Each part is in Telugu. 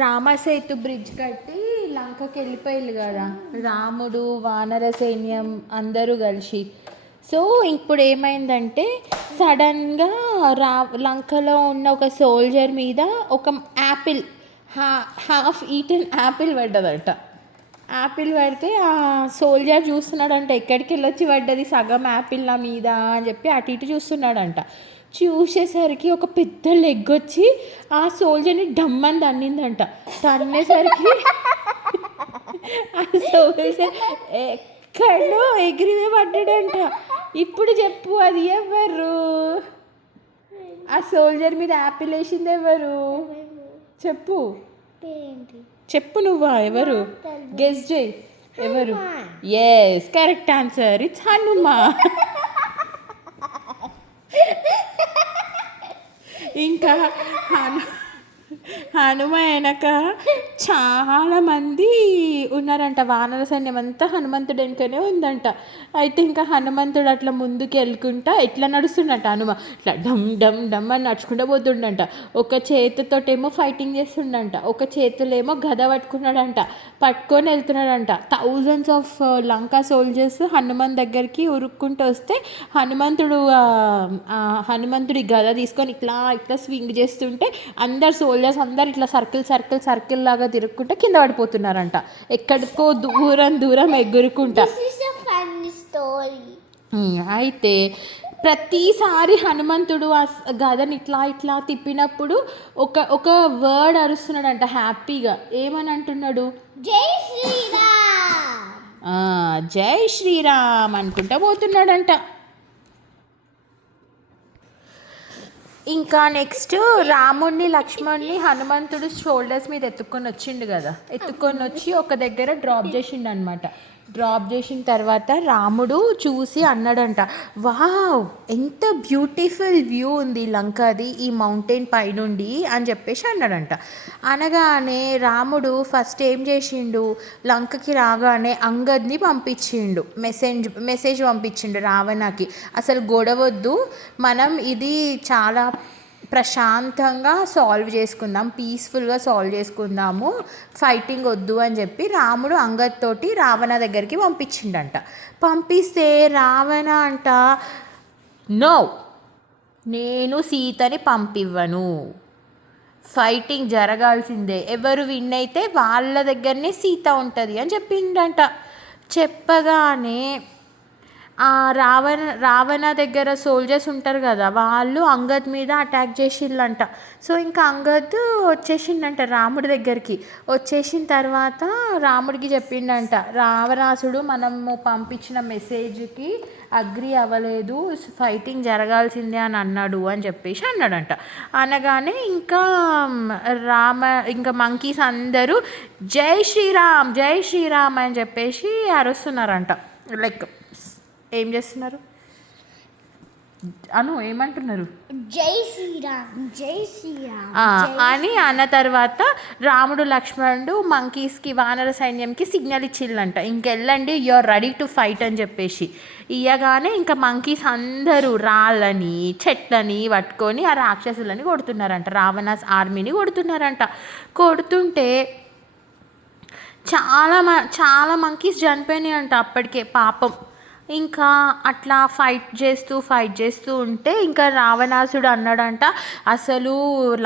రామసేతు బ్రిడ్జ్ కట్టి లంకకి వెళ్ళిపోయారు కదా రాముడు వానర సైన్యం అందరూ కలిసి. సో ఇప్పుడు ఏమైందంటే సడన్గా లంకలో ఉన్న ఒక సోల్జర్ మీద ఒక యాపిల్ హాఫ్ ఈటెన్ యాపిల్ పడ్డదట. యాపిల్ పడితే ఆ సోల్జర్ చూస్తున్నాడంట ఎక్కడికి వెళ్ళొచ్చి పడ్డది సగం యాపిల్ నా మీద అని చెప్పి అటు ఇటు చూస్తున్నాడంట. చూసేసరికి ఒక పెద్ద లెగ్ వచ్చి ఆ సోల్జర్ని డమ్మని తన్నిందంట. తన్నేసరికి ఆ సోల్జర్ ఎక్కడో ఎగిరివే పడ్డాడంట. ఇప్పుడు చెప్పు అది ఎవరు? ఆ సోల్జర్ మీద యాపిల్ వేసింది ఎవరు? చెప్పు చెప్పు నువ్వా ఎవరు? గెస్ చేయి ఎవరు? Yes correct answer, it's Hanuma. ఇంకా హనుమ వెనక చాలామంది ఉన్నారంట. వానర సైన్యం అంతా హనుమంతుడు వెనుకనే ఉందంట. అయితే ఇంకా హనుమంతుడు అట్లా ముందుకు వెళ్ళుకుంటా ఎట్లా నడుస్తుండట హనుమ ఇట్లా డమ్ డమ్ డమ్ అని నడుచుకుంటూ పోతుండంట. ఒక చేతితోటేమో ఫైటింగ్ చేస్తుండంట, ఒక చేతులేమో గద పట్టుకొని వెళ్తున్నాడంట. Thousands of Lanka soldiers Hanuman దగ్గరికి ఉరుక్కుంటూ వస్తే హనుమంతుడి గద తీసుకొని ఇట్లా ఇట్లా స్వింగ్ చేస్తుంటే అందరు సోల్జర్స్ అందరు ఇట్లా సర్కిల్ లాగా తిరుక్కుంటే కింద పడిపోతున్నారంట. ఎక్కడికో దూరం ఎగురుకుంటా. అయితే ప్రతిసారి హనుమంతుడు ఆ గదని ఇట్లా ఇట్లా తిప్పినప్పుడు ఒక వర్డ్ అరుస్తున్నాడంట హ్యాపీగా. ఏమని అంటున్నాడు? జై శ్రీరామ్. జై శ్రీరామ్ అనుకుంటా పోతున్నాడంట. ఇంకా నెక్స్ట్ రాముడిని లక్ష్మణ్ని హనుమంతుడు షోల్డర్స్ మీద ఎత్తుక్కొని వచ్చిండు కదా. ఎత్తుక్కొని వచ్చి ఒక దగ్గర డ్రాప్ చేసిండు అనమాట. డ్రాప్ చేసిన తర్వాత రాముడు చూసి అన్నాడంట, వావ్ ఎంత బ్యూటిఫుల్ వ్యూ ఉంది లంకది ఈ మౌంటైన్ పైనుండి అని చెప్పేసి అన్నాడంట. అనగానే రాముడు ఫస్ట్ ఏం చేసిండు, లంకకి రాగానే అంగద్ని పంపించిండు, మెసేజ్ పంపించిండు రావణకి. అసలు గొడవద్దు, మనం ఇది చాలా ప్రశాంతంగా సాల్వ్ చేసుకుందాం, పీస్ఫుల్గా సాల్వ్ చేసుకుందాము, ఫైటింగ్ వద్దు అని చెప్పి రాముడు అంగద్ తోటి రావణ దగ్గరికి పంపించిండంట. పంపిస్తే రావణ అంట, నో నేను సీతని పంపివ్వను, ఫైటింగ్ జరగాల్సిందే, ఎవరు విన్ అయితే వాళ్ళ దగ్గరనే సీత ఉంటుంది అని చెప్పిండంట. చెప్పగానే ఆ రావణ దగ్గర సోల్జర్స్ ఉంటారు కదా, వాళ్ళు అంగద్ మీద అటాక్ చేసిండ్లంట. సో ఇంకా అంగద్ వచ్చేసిండంట రాముడి దగ్గరికి. వచ్చేసిన తర్వాత రాముడికి చెప్పిండంట, రావణాసుడు మనము పంపించిన మెసేజ్కి అగ్రి అవ్వలేదు, ఫైటింగ్ జరగాల్సిందే అని అన్నాడు అని చెప్పేసి అన్నాడంట. అనగానే ఇంకా మంకీస్ అందరూ జై శ్రీరామ్ అని చెప్పేసి అరుస్తున్నారంట. లైక్ ఏం చేస్తున్నారు ఏమంటున్నారు? జై శ్రీరామ్ అని అన్న తర్వాత రాముడు లక్ష్మణుడు మంకీస్కి వానర సైన్యంకి సిగ్నల్ ఇచ్చిల్లంట, ఇంకెళ్ళండి you are ready to fight అని చెప్పేసి. ఇయ్యగానే ఇంకా మంకీస్ అందరూ రాళ్ళని చెట్లని పట్టుకొని ఆ రాక్షసులని కొడుతున్నారంట, రావణాస్ ఆర్మీని కొడుతున్నారంట. కొడుతుంటే చాలా మంకీస్ చనిపోయినాయి అంట అప్పటికే పాపం. ఇంకా అట్లా ఫైట్ చేస్తూ ఉంటే ఇంకా రావణాసుడు అన్నాడంట, అసలు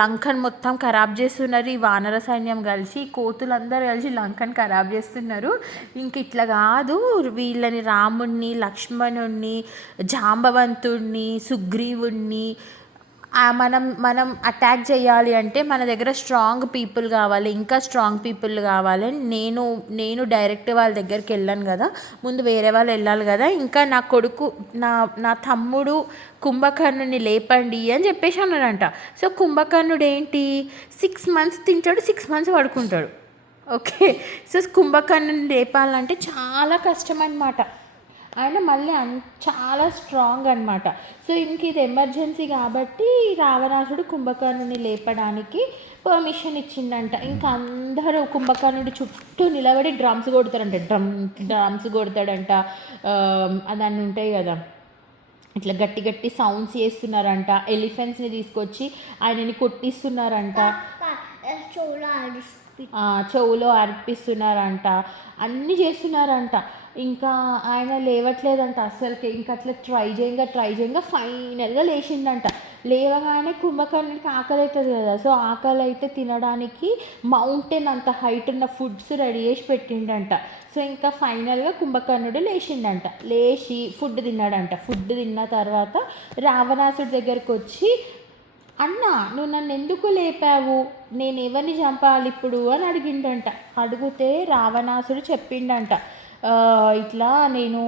లంకన్ మొత్తం ఖరాబ్ చేస్తున్నారు ఈ వానర సైన్యం కలిసి, కోతులందరూ కలిసి లంకన్ ఖరాబ్ చేస్తున్నారు, ఇంక ఇట్లా కాదు, వీళ్ళని రాముడిని లక్ష్మణుడిని జాంబవంతుడిని సుగ్రీవుడిని మనం అటాక్ చేయాలి అంటే మన దగ్గర స్ట్రాంగ్ పీపుల్ కావాలి, ఇంకా స్ట్రాంగ్ పీపుల్ కావాలి. నేను డైరెక్ట్ వాళ్ళ దగ్గరికి వెళ్ళాను కదా, ముందు వేరే వాళ్ళు వెళ్ళాలి కదా, ఇంకా నా కొడుకు నా తమ్ముడు కుంభకర్ణుని లేపండి అని చెప్పేసి అన్నాడంట. సో కుంభకర్ణుడు ఏంటి 6 months తింటాడు, 6 months పడుకుంటాడు. ఓకే, సో కుంభకర్ణుని లేపాలంటే చాలా కష్టం అన్నమాట. ఆయన మళ్ళీ చాలా స్ట్రాంగ్ అనమాట. సో ఇంక ఇది ఎమర్జెన్సీ కాబట్టి రావణాసుడు కుంభకర్ణుని లేపడానికి పర్మిషన్ ఇచ్చిండంట. ఇంకా అందరూ కుంభకర్ణుడి చుట్టూ నిలబడి డ్రమ్స్ కొడతాడంట. దాన్ని ఉంటాయి కదా ఇట్లా గట్టి సౌండ్స్ చేస్తున్నారంట. ఎలిఫెంట్స్ని తీసుకొచ్చి ఆయనని కొట్టిస్తున్నారంట. చెవులో అడిపి చెవులో అర్పిస్తున్నారంట, అన్నీ చేస్తున్నారంట. ఇంకా ఆయన లేవట్లేదంట అస్సలకి. ఇంకా అట్లా ట్రై చేయంగా ఫైనల్గా లేచిండంట. లేవగానే కుంభకర్ణుడికి ఆకలి అవుతుంది కదా, సో ఆకలి అయితే తినడానికి మౌంటైన్ అంత హైట్ ఉన్న ఫుడ్స్ రెడీ చేసి పెట్టిండంట. సో ఇంకా ఫైనల్గా కుంభకర్ణుడు లేచిండంట. లేచి ఫుడ్ తిన్నాడంట. ఫుడ్ తిన్న తర్వాత రావణాసుడి దగ్గరికి వచ్చి, అన్న నువ్వు నన్ను ఎందుకు లేపావు, నేను ఎవరిని చంపాలి ఇప్పుడు అని అడిగిండంట. అడిగితే రావణాసుడు చెప్పిండంట, ఇట్లా నేను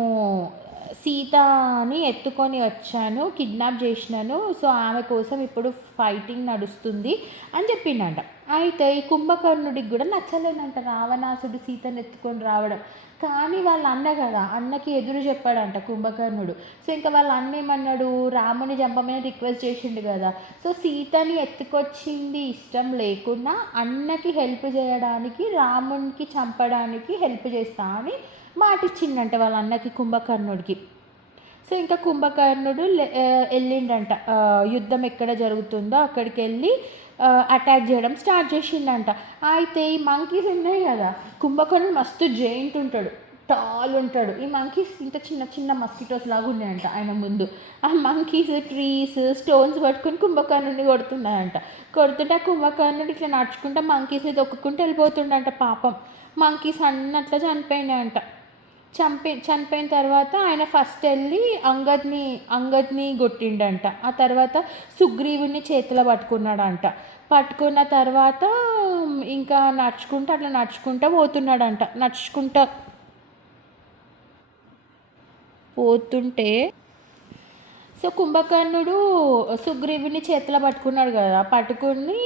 సీతని ఎత్తుకొని వచ్చాను, కిడ్నాప్ చేసినాను, సో ఆమె కోసం ఇప్పుడు ఫైటింగ్ నడుస్తుంది అని చెప్పిండంట. అయితే ఈ కుంభకర్ణుడికి కూడా నచ్చలేదంట రావణాసుడు సీతను ఎత్తుకొని రావడం. కానీ వాళ్ళ అన్న కదా, అన్నకి ఎదురు చెప్పాడంట కుంభకర్ణుడు. సో ఇంకా వాళ్ళ అన్న ఏమన్నాడు, రాముని చంపమని రిక్వెస్ట్ చేసిండు కదా, సో సీతని ఎత్తుకొచ్చింది ఇష్టం లేకున్నా అన్నకి హెల్ప్ చేయడానికి, రామునికి చంపడానికి హెల్ప్ చేస్తా అని మాటిచ్చిండంట వాళ్ళ అన్నకి, కుంభకర్ణుడికి. సో ఇంకా కుంభకర్ణుడు వెళ్ళిండంట, యుద్ధం ఎక్కడ జరుగుతుందో అక్కడికి వెళ్ళి అటాక్ చేయడం స్టార్ట్ చేసిండంట. అయితే ఈ మంకీస్ ఉన్నాయి కదా, కుంభకర్ణుడు మస్తు జైంట్ ఉంటాడు, టాల్ ఉంటాడు. ఈ మంకీస్ ఇంత చిన్న చిన్న మస్కిటోస్ లాగా ఉన్నాయంట ఆయన ముందు. ఆ మంకీస్ ట్రీస్ స్టోన్స్ పట్టుకొని కుంభకర్ణుడిని కొడుతున్నాయంట. కొడుతుంటే ఆ కుంభకర్ణుడు ఇట్లా నడుచుకుంటా మంకీస్ని తొక్కుకుంటూ వెళ్ళిపోతుండంట. పాపం మంకీస్ అన్నట్లా చనిపోయినాయంట. చనిపోయిన తర్వాత ఆయన ఫస్ట్ వెళ్ళి అంగద్ని కొట్టిండంట. ఆ తర్వాత సుగ్రీవుని చేతిలో పట్టుకున్నాడంట. పట్టుకున్న తర్వాత ఇంకా నడుచుకుంటూ పోతున్నాడంట. నడుచుకుంటా పోతుంటే సో కుంభకర్ణుడు సుగ్రీవుని చేతిలో పట్టుకున్నాడు కదా, పట్టుకుని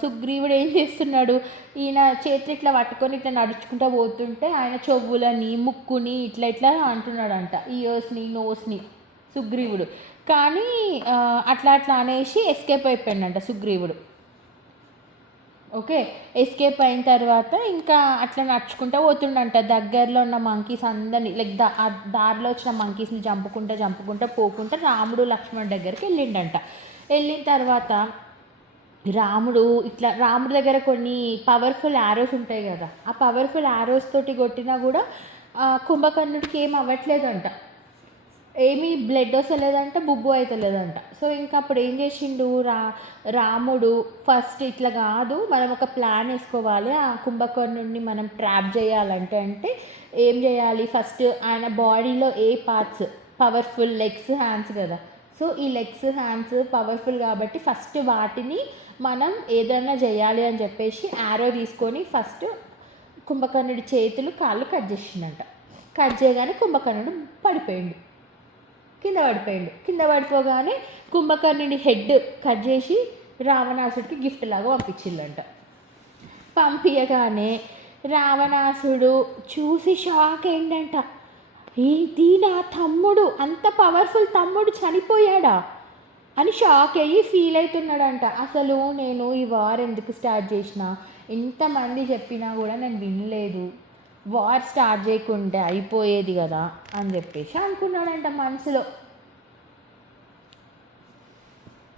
సుగ్రీవుడు ఏం చేస్తున్నాడు, ఈయన చేతులు ఇట్లా పట్టుకొని ఇట్లా నడుచుకుంటూ పోతుంటే ఆయన చెవులని ముక్కుని ఇట్లా ఇట్లా అంటున్నాడంట, ఇయర్స్ని నోస్ని సుగ్రీవుడు. కానీ అట్లా అనేసి ఎస్కేప్ అయిపోయాడంట సుగ్రీవుడు. ఓకే, ఎస్కేప్ అయిన తర్వాత ఇంకా అట్లా నడుచుకుంటూ పోతుండంట. దగ్గరలో ఉన్న మంకీస్ అందరినీ లైక్ దారిలో వచ్చిన మంకీస్ని చంపుకుంటూ పోకుంటా రాముడు లక్ష్మణ్ దగ్గరికి వెళ్ళిండంట. వెళ్ళిన తర్వాత రాముడి దగ్గర కొన్ని పవర్ఫుల్ యారోస్ ఉంటాయి కదా, ఆ పవర్ఫుల్ యారోస్ తోటి కొట్టినా కూడా కుంభకర్ణుడికి ఏం అవ్వట్లేదంట, ఏమీ బ్లడ్ వస్తలేదంట, బుబ్బు అవుతలేదంట. సో ఇంకా అప్పుడు ఏం చేసిండు రాముడు, ఫస్ట్ ఇట్లా కాదు, మనం ఒక ప్లాన్ వేసుకోవాలి, ఆ కుంభకర్ణుడిని మనం ట్రాప్ చేయాలంటే ఏం చేయాలి, ఫస్ట్ ఆయన బాడీలో ఏ పార్ట్స్ పవర్ఫుల్, లెగ్స్ హ్యాండ్స్ కదా, సో ఈ లెగ్స్ హ్యాండ్స్ పవర్ఫుల్ కాబట్టి ఫస్ట్ వాటిని మనం ఏదైనా చేయాలి అని చెప్పేసి యారో తీసుకొని ఫస్ట్ కుంభకర్ణుడి చేతులు కాళ్ళు కట్ చేసిండంట. కట్ చేయగానే కుంభకర్ణుడు కింద పడిపోగానే కుంభకర్ణుడి హెడ్ కట్ చేసి రావణాసుడికి గిఫ్ట్ లాగా పంపించిందంట. పంపించగానే రావణాసుడు చూసి షాక్ అయిందంట, ఏంటి నా తమ్ముడు, అంత పవర్ఫుల్ తమ్ముడు చనిపోయాడా అని షాక్ అయ్యి ఫీల్ అవుతున్నాడంట. అసలు నేను ఈ వార్ ఎందుకు స్టార్ట్ చేసిన, ఎంతమంది చెప్పినా కూడా నేను వినలేదు, వార్ స్టార్ట్ చేయకుంటే అయిపోయేది కదా అని చెప్పేసి అనుకున్నాడంట మనసులో.